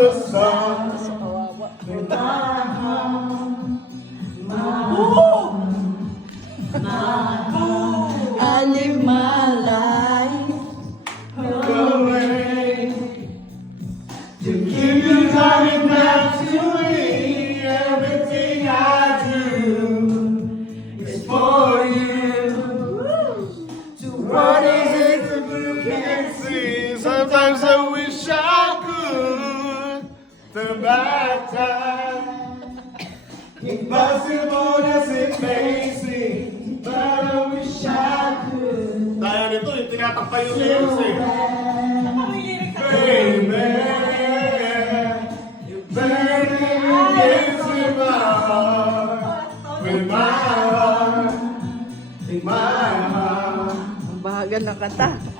the sun. In my I live my life away to give you coming back to me. Everything I do is for you. What is it that you can't see? Sometimes I wish I could turn back time. Impossible as it may seem, but I wish I could. Dahil nito, yung tinatakpa yung lyrics eh. Baby, you're burning against my heart, with my heart, in my heart. ang bahagan ng kanta.